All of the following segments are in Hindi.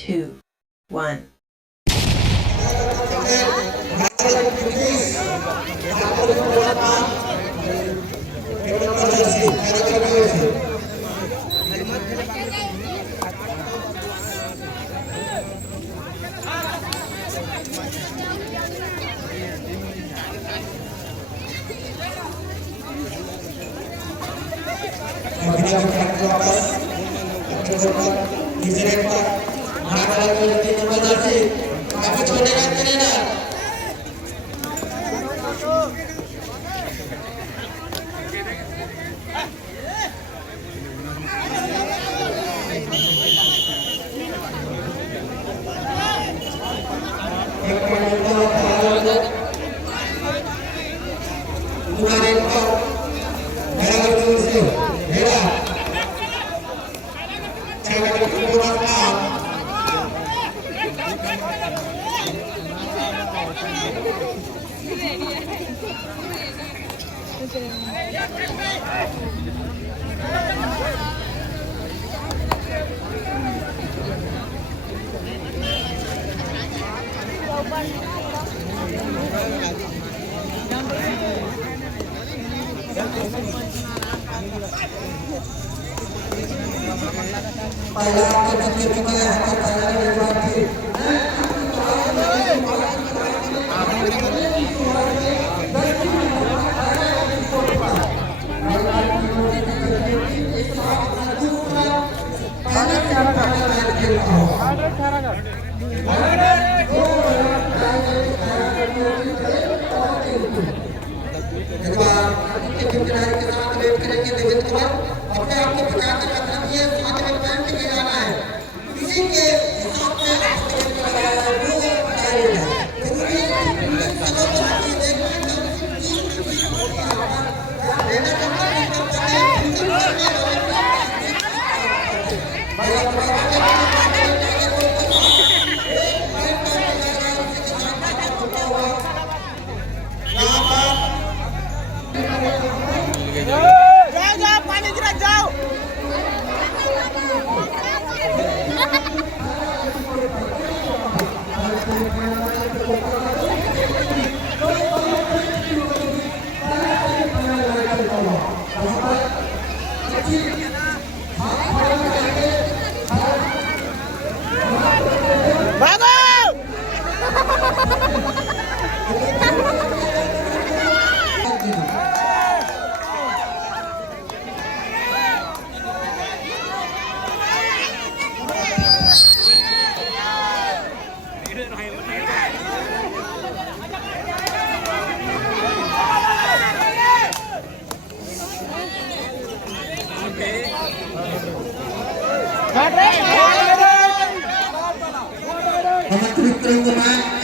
2, 1.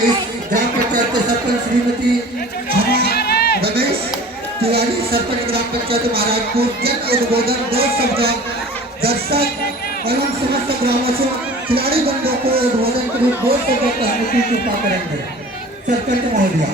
इस ग्राम पंचायत के सरपंच श्रीमती रमेश तिवारी, सरपंच ग्राम पंचायत महाराजपुर, जन उद्बोधन 2 शब्द दर्शक एवं समस्त ग्रामवासियों खिलाड़ी बंदों को उद्बोधन के लिए 2 शब्दों कहने की कृपा करेंगे। सरपंच महोदया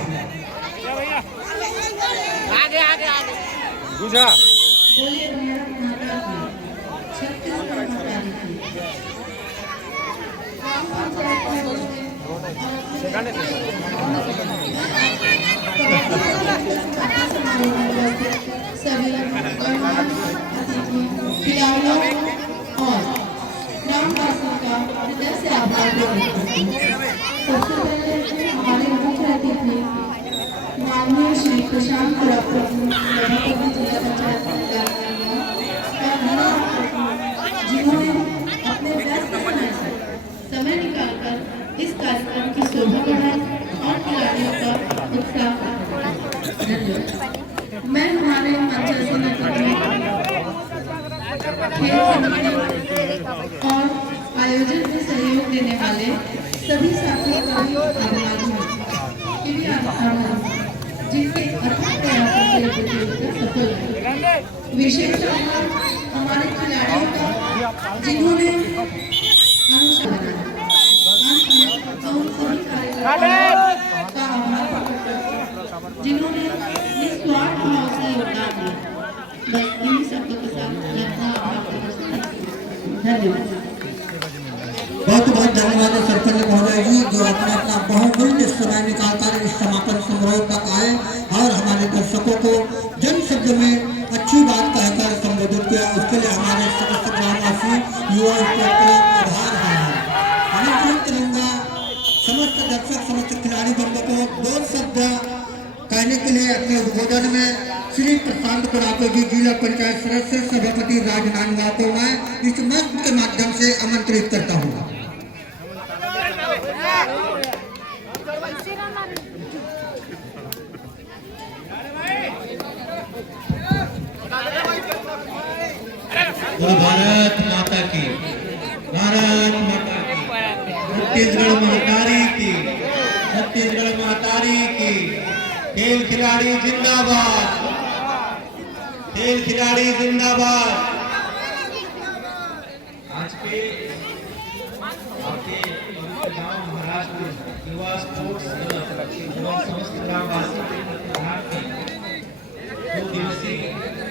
सभी खिलाड़ियों और ग्रामवासियों का हृदय से आभार सबसे पहले हमारे मुख्य अतिथि माननीय श्री प्रशांत जिला पंचायत जिन्होंने अपने व्यस्त समय निकालकर इस कार्यक्रम की शोभा बढ़ाई और खिलाड़ियों का उत्साह। मैं हमारे और आयोजन में सहयोग देने वाले सभी साथियों का आभारी हूँ, जिनके अथक प्रयासों से प्रतियोगिता सफल है। विशेष हमारे खिलाड़ियों का जिन्होंने जिन्होंने निस्वार्थ भाव से योगदान दिया। बस इन्हीं शब्दों के साथ धन्यवाद। बहुत बहुत धन्यवाद। हमारे सरपंच महोदय जी जो अपना अपना बहुमूल्य समय निकालकर इस समापन समारोह तक आए और हमारे दर्शकों को जन शब्द में अच्छी बात कहकर संबोधित किया, उसके लिए हमारे समस्त ग्रामवासी युवा स्पोर्ट क्लब आभार है। आमंत्रित करूंगा समस्त दर्शक समस्त खिलाड़ी वर्ग को दो शब्द कहने के लिए अपने उद्बोधन में श्री प्रशांत कुरापे जी जिला पंचायत सदस्य सभापति राजनांदगांव को मैं इस मंच के माध्यम से आमंत्रित करता हूँ। भारत माता की, भारत माता की, छत्तीसगढ़ महतारी की, छत्तीसगढ़ महतारी की। खेल खिलाड़ी जिंदाबाद, खेल खिलाड़ी जिंदाबाद। आज के आपके गांव महाराष्ट्र युवा स्पोर्ट्स एवं समस्त ग्रामवासी के ध्यान में 2 दिवसीय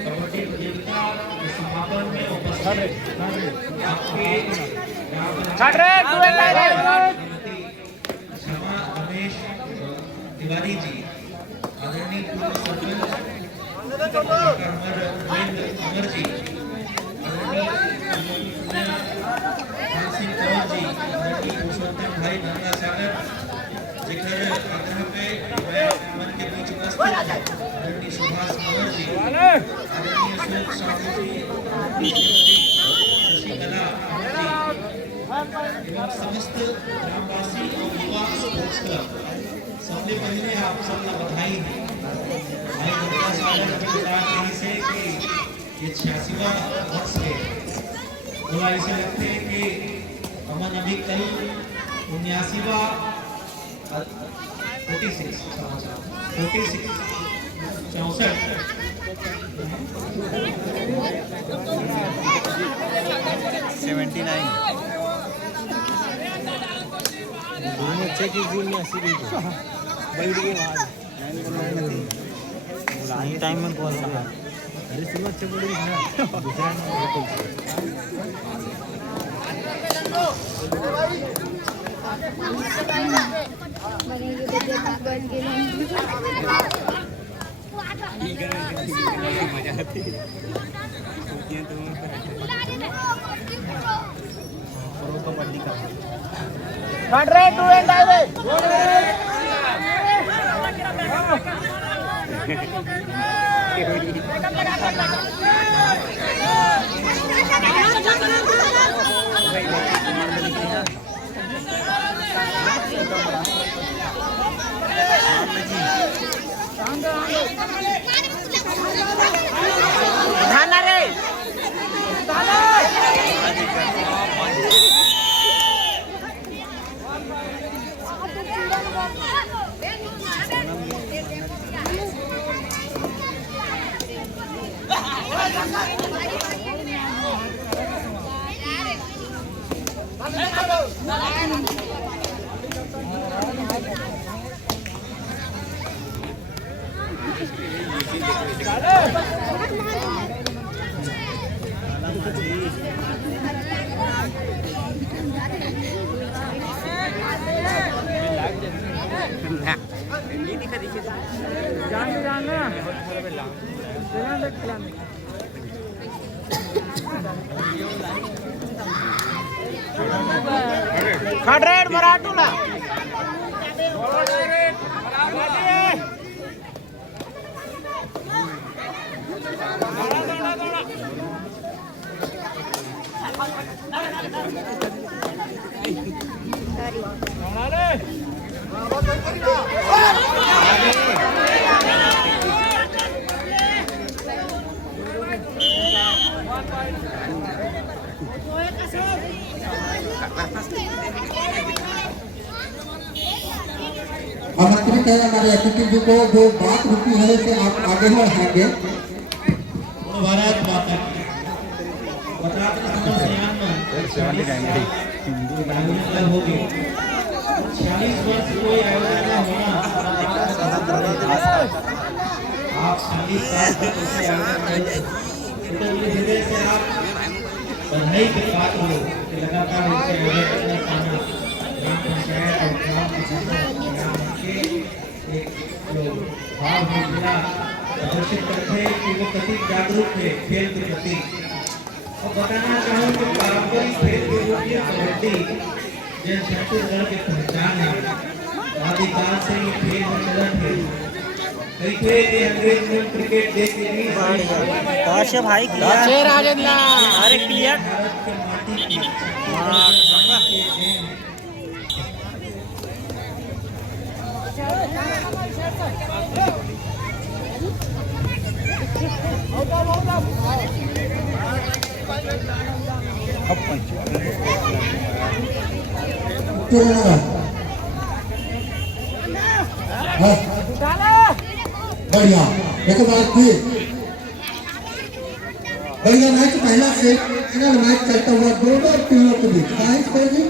कबड्डी प्रतियोगिता के समापन में उपस्थित आपके ग्राम क्षमा रमेश तिवारी जी, आदरणीय पूर्व सरपंच अमर जी, सिंह कौर जी, आदरणीय पुरुषोत्तम भाई गंगा सागर जिधर आग्रह पे मन के बीच उपस्थित आदरणीय सुभाष कुमार जी, आदरणीय अशोक साहू जी, शशिकला जी एवं समस्त ग्रामवासी और युवा स्पोर्ट्स क्लब सबसे पहले आप सबका बधाई है। भाई गंगा सागर जी बात यही से कि ये 86वां वर्ष है। थोड़ा ऐसे लगते हैं कि अमन अभी कल 79वां 46 दोनों चेक की में 80 भी बैठ गए वहाँ टाइम में कॉल रहा अरे सुनो अच्छे बोल रही है दूसरा मजा आती है कबड्डी का खडरेड मराठूला आमंत्रित है हमारे अतिथि जी को जो बात रुकी है कि आप आगे बढ़ाएंगे। भारत माता की पत्रात्र समस्यान में 46 हो गए 46 वर्ष कोई आयोजन न होना आप 40 साल तक उसे आयोजन तो धीरे से आप बधाई के पात्र हो लगातार इसे आयोजन करना भाव मुद्रा प्रदर्शित करते हैं कि वो कति जागरूक है खेल के प्रति। और बताना चाहूँ कि पारंपरिक खेल के रूप में कबड्डी जन छत्तीसगढ़ की पहचान है। आदिकाल से ये खेल में चलन है। कई खेल के अंग्रेज में क्रिकेट देश के लिए काशे भाई क्लियर राजेंद्र अरे क्लियर भारत के माटी की बढ़िया एक बात फिर बढ़िया मैच पहला से फाइनल मैच चलता हुआ दोनों टीमों के बीच फाइनल स्कोर जी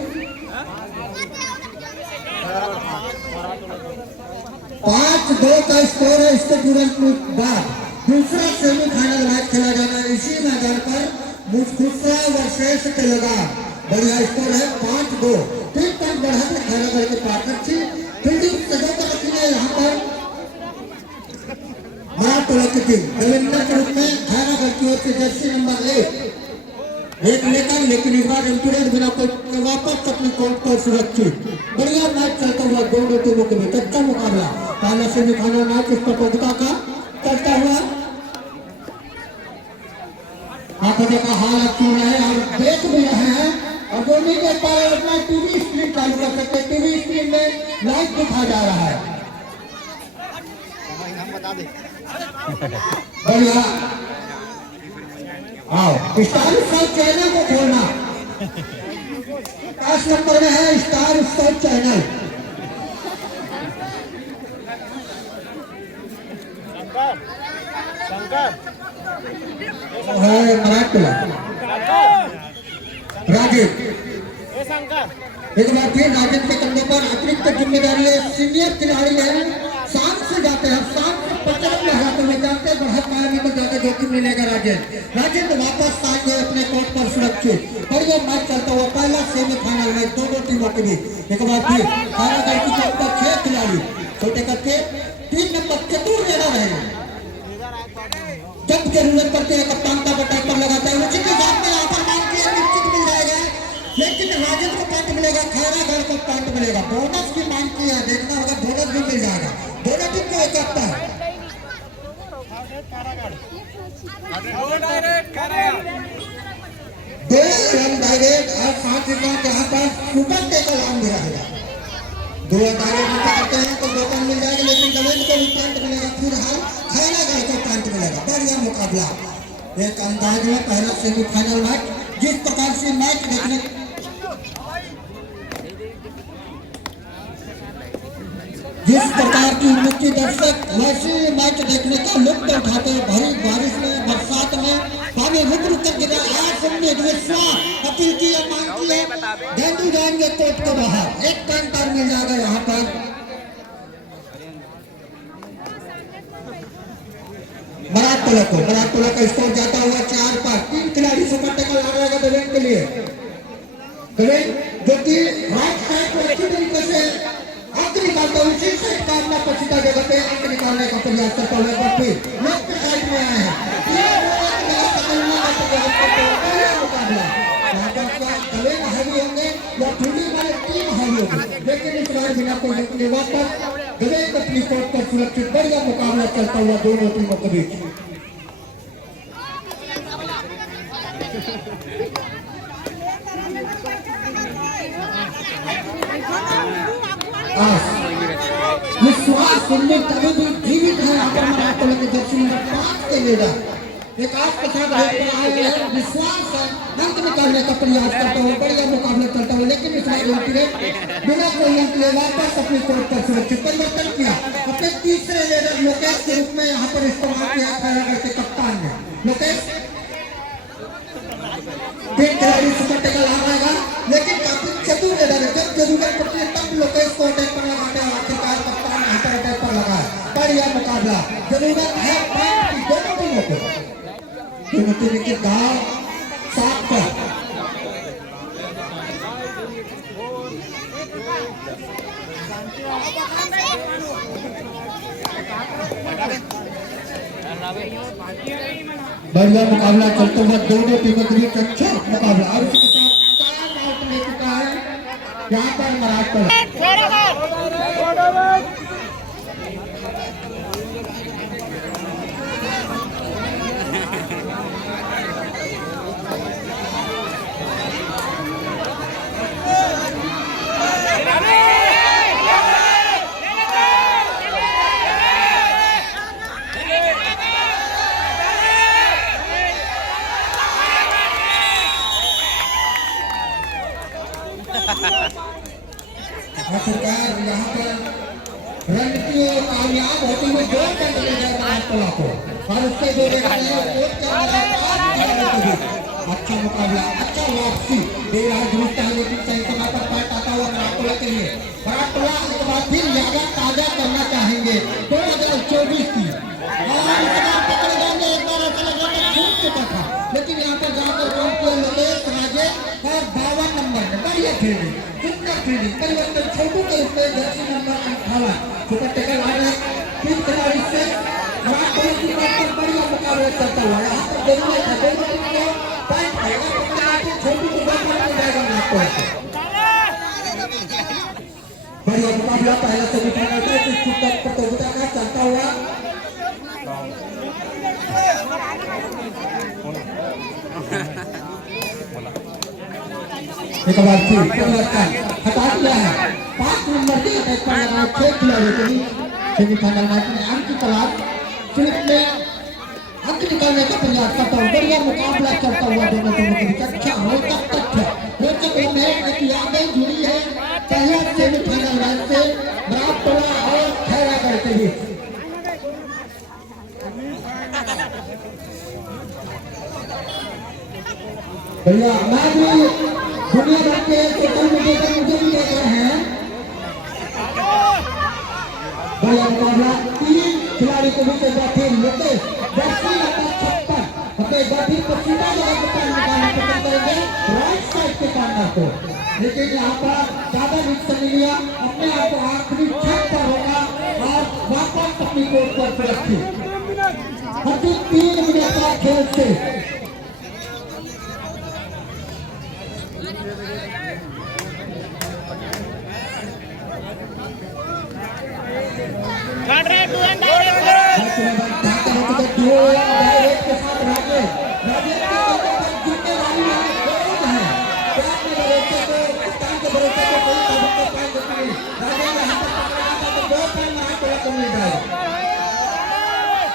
5-2 का स्कोर है। इसके तुरंत बाद दूसरा सेमीफाइनल मैच खेला जाना है इसी मैदान पर मुस्कुरा वर्सेस तेलंगाना। बढ़िया स्कोर है 5-2। 3 पॉइंट बढ़ाकर खैरागढ़ के पार्टनर थी फील्डिंग सजा कर रखी है यहाँ पर मराठवाड़ा की टीम रविंद्र के रूप में खैरागढ़ की ओर से जर्सी नंबर 1 लेकर लेकिन इस बार एम्पीरियड बिना कोई वापस अपनी कोर्ट पर सुरक्षित। बढ़िया मैच चलता हुआ दोनों टीमों के बीच अच्छा मुकाबला। पहला सेमीफाइनल मैच इस प्रतियोगिता का चलता हुआ आप का हाल आप सुन रहे हैं और देख भी रहे हैं और जो नहीं देख पा रहे अपना टीवी स्क्रीन चालू कर सकते। टीवी स्क्रीन में लाइव दिखा जा रहा है। बढ़िया आओ स्टार उत्सव चैनल को खोलना 5 नंबर में है स्टार उत्सव चैनल। है मराठवाड़ा राजेश एक बार फिर राजेश के कंधे पर अतिरिक्त जिम्मेदारी है। सीनियर खिलाड़ी है शाम से जाते हैं शाम से 50 में हाथों में जाते बढ़त पाएंगे तो ज्यादा जोखिम मिलेगा। राजेंद्र वापस आएंगे अपने कोर्ट पर सुरक्षित। और ये मैच चलता हुआ पहला सेमीफाइनल मैच दोनों टीमों के बीच। एक बार फिर खैरागढ़ की टीम पर 6 खिलाड़ी छोटे करके 3 नंबर चतुर लेना रहेगा। जब जरूरत पड़ती है कप्तान का बटन पर लगाता है उसी के साथ में यहाँ पर मान किया निश्चित मिल जाएगा। लेकिन राजेंद्र को पॉइंट मिलेगा खैरागढ़ को पॉइंट मिलेगा। बोनस की मांग की है देखना होगा बोनस भी मिल जाएगा। दोनों टीम को एक हफ्ता है 2 रन डायरेक्ट और 5 रन यहाँ पर सुपर टेकल आम भी रहेगा। 2 डायरेक्ट करते हैं तो 2 पॉइंट मिल जाएगा लेकिन गवेंद्र को भी पॉइंट मिलेगा। फिलहाल खैरागढ़ को पॉइंट मिलेगा। बढ़िया मुकाबला एक अंदाज में पहला सेमीफाइनल मैच जिस प्रकार से मैच देखने जिस प्रकार की उन्नति दर्शक वैसे मैच देखने का लुत्फ उठाते हैं। भरी बारिश में बरसात में पानी रुक रुक कर गिरा। आज हमने विश्वास अपील की है मांग की है गेंदू जाएंगे कोर्ट के बाहर। एक पॉइंट और मिल जाएगा यहाँ पर। मराठवाड़ा का स्कोर जाता हुआ 4 पर 3 खिलाड़ी सुपर टेकल आ रहेगा गवेंद्र के लिए। गवेंद्र जो कि राइट साइड को अच्छी तरीके से अंक निकालता है उसी से कामना पसीदा जगह पे अंक निकालने का प्रयास करता हुआ पर फिर लेफ्ट साइड में आए हैं। गवेंद्र हैवी होंगे या फील्डिंग वाले टीम हैवी होंगे लेकिन इस बार बिना कोई रुकने वापस गवेंद्र अपनी कोर्ट पर सुरक्षित। बढ़िया मुकाबला चलता हुआ दोनों टीमों के बीच। विश्वास उम्मीद कभी भी जीवित है। मराठवाड़ा के जर्सी नंबर 5 के लीडर एक आज के साथ विश्वास है अंक निकालने का प्रयास करता हुआ। बढ़िया मुकाबला चलता हुआ लेकिन इस बार बिना कोई अंक ले वापस अपनी कोर्ट पर सुरक्षित। परिवर्तन किया अपने तीसरे लीडर लोकेश के रूप में यहाँ पर इस्तेमाल किया खैरागढ़ के कप्तान ने। लोकेश फिर खिलाड़ी सुपर टेकल आ रहेगा लेकिन काफी चतुर लीडर है। जब जरूरत पड़ती है तब लोकेश को अटैक पर लगाते हैं। आखिरकार कप्तान यहाँ पर अटैक पर लगा। बढ़िया मुकाबला जरूरत है दोनों टीमों को। दोनों टीम के दाव 7 पर बढ़िया मुकाबला चलते हुए दोनों टीमों के बीच अच्छा मुकाबला। और इसके साथ टाइम आउट ले चुका है यहाँ पर महाराष्ट्र। सरकार यहाँ पर रणनीति कामयाब होते हुए 2 पॉइंट ले गए महाराष्ट्र को और उससे जो अच्छा मुकाबला, अच्छा वापसी दे रहा दुरुस्त है, लेकिन सही समय पर पॉइंट आता हुआ महाराष्ट्र के लिए। महाराष्ट्र एक बार फिर यादें ताजा करना चाहेंगे 2024 की और इस बार पकड़ जाएंगे। एक बार ऐसा लग रहा था छूट चुका था, लेकिन यहाँ पर जाकर लोकेश राजेश और 52 नंबर में बढ़िया फील्डिंग, सुंदर फील्डिंग, परिवर्तन छोटू के उसमें जर्सी नंबर 58 सुपर टेकर आ रहे तीन खिलाड़ी से महाराष्ट्र की बात पर बढ़िया मुकाबला करता हुआ यहाँ पर जरूरत है दोनों टीम को पॉइंट है छोटू को बात करने जाएगा महाराष्ट्र। बढ़िया मुकाबला पहला सेमीफाइनल का इस प्रतियोगिता का चलता हुआ एक बार फिर परिवर्तन हटा दिया है। 5 नंबर के अटैक पर लगा 6 खिलाड़ियों के बीच सेमीफाइनल मैच में अंक की तलाश सिर्फ में अंक निकालने का प्रयास करता हूँ। बढ़िया मुकाबला चलता हुआ दोनों टीमों के बीच अच्छा रोचक तथ्य रोचक एक यादें जुड़ी है पहला सेमीफाइनल मैच से महाराष्ट्र और खैरागढ़ के बीच। भैया मैं भी दुनिया भर के सोशल मीडिया पर मुझे भी देख रहे हैं। बढ़िया मुकाबला 3 खिलाड़ी के बीच फिर लोकेश जर्सी नंबर 56 अपने फिर को सीधा जगह पर निकालने की कोशिश करेंगे राइट साइड के कॉर्नर को, लेकिन यहाँ पर ज्यादा रिस्क नहीं लिया, अपने आप को आखिरी छत पर होगा और वापस अपनी कोर्ट पर सुरक्षित। 3 मिनट का खेल से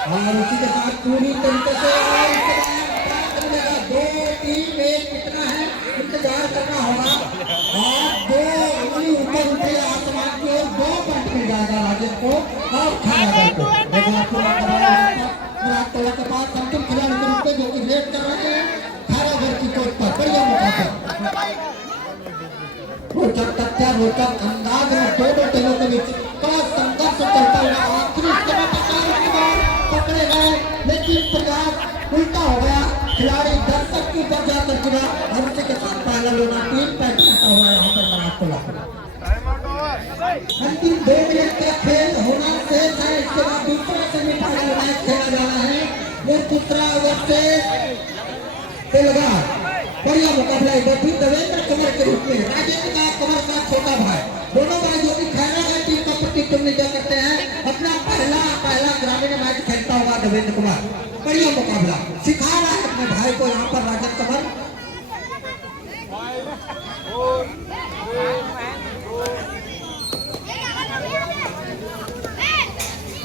और उसी के साथ पूरी तरीके से 2-3-1 कितना है इंतजार करना होगा और 2 उंगली ऊपर उठे आसमान की ओर 2 पॉइंट मिल जाएगा राजेश को और खैरागढ़ को। महाराष्ट्र के पास अंतिम खिलाड़ी के रूप में जो कि वेट कर रहे हैं खैरागढ़ की कोर्ट पर बढ़िया मुकाबला रोचक तथ्य रोचक अंदाज में दोनों टीमों के बीच का संघर्ष चलता हुआ आखिरी समय पकड़े गए, लेकिन प्रयास उल्टा हो गया, खिलाड़ी दर्शक की ऊपर जाकर गिरा और उसी के साथ पहला लोना 3 पॉइंट आता हुआ यहाँ पर महाराष्ट्र। अंतिम 2 मिनट का खेल होना शेष है, इसके बाद दूसरा सेमीफाइनल मैच खेला जाना है। वो दूसरा वर्सेस तेलंगाना बढ़िया मुकाबला है फिर देवेंद्र कुमार के रूप में राजेंद्र का कुमार का छोटा भाई, दोनों भाई जो कि खैरागढ़ टीम का प्रतिनिधित्व करते हैं, अपना पहला ग्रामीण मैच खेलता हुआ देवेंद्र कुमार बढ़िया मुकाबला सिखा रहा है अपने भाई को यहाँ पर राजेंद्र कुमार।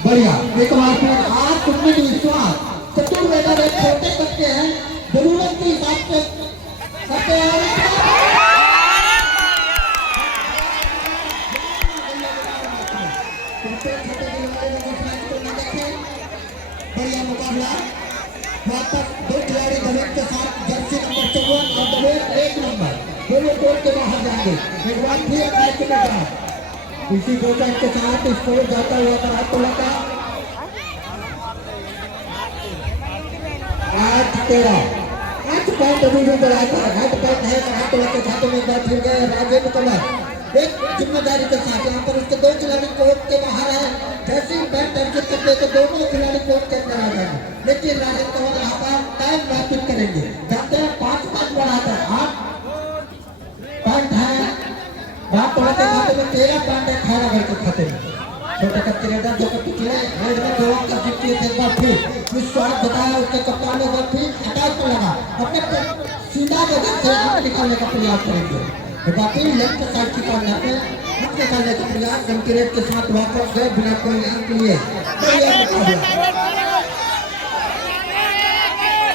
बढ़िया एक बार फिर आज तुमने विश्वास चतुर्वेदा में छोटे बच्चे हैं जरूरत के हिसाब से करते हैं। बढ़िया मुकाबला वापस 2 खिलाड़ी दवेद के साथ जर्सी नंबर 54 और दवेद 1 नंबर दोनों कोर्ट के बाहर जाएंगे। एक बार फिर मैच के बाद इसी 2 पॉइंट के साथ स्कोर जाता हुआ महाराष्ट्र का 8-13 5 पॉइंट अभी भी बढ़ाकर हेड पॉइंट है कराटोला के खाते में। बार फिर गए राजेंद्र कमर एक जिम्मेदारी के साथ। यहाँ पर उसके 2 खिलाड़ी कोर्ट के बाहर है। जैसे ही बैट अर्जित करते तो दोनों खिलाड़ी कोर्ट के अंदर आ जाएंगे, लेकिन राजेंद्र कमर यहाँ पर टाइम वापिस करेंगे। जाते हैं 5 पॉइंट बढ़ाकर 8 पॉइंट है कराटोला के खाते में। 13 पॉइंट है खैरागढ़ के खाते में। छोटे कच्चे रेडर जो पिछले रेड में 2 अंक जीत लिए थे, एक बार फिर विश्वास बताया उसके कप्तान ने। एक बार फिर अटैक पर लगा, अपने सीधा जगह से अंक निकालने का प्रयास करेंगे। एक बार फिर लेफ्ट साइड की कॉर्नर पे अंक निकालने का प्रयास गंती रेड के साथ वापस गए बिना कोई अंक लिए।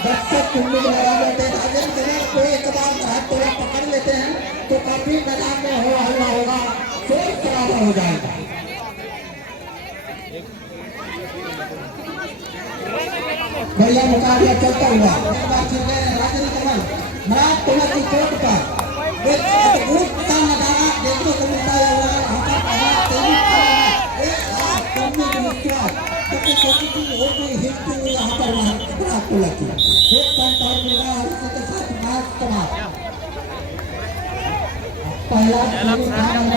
दर्शक कुंडी में लगा बैठे। राजेंद्र को एक बार कराटोला पकड़ लेते हैं तो काफी मैदान में हो हल्ला होगा, शोर शराबा हो जाएगा। बढ़िया मुकाबला चलता हुआ राजेंद्र कमल कराटोला की चोट पर एक अद्भुत सा नजारा देखने को मिलता है। यहाँ पर कराटोला की 1 पॉइंट और मिल रहा है। इसी के साथ मैच समाप्त। पहला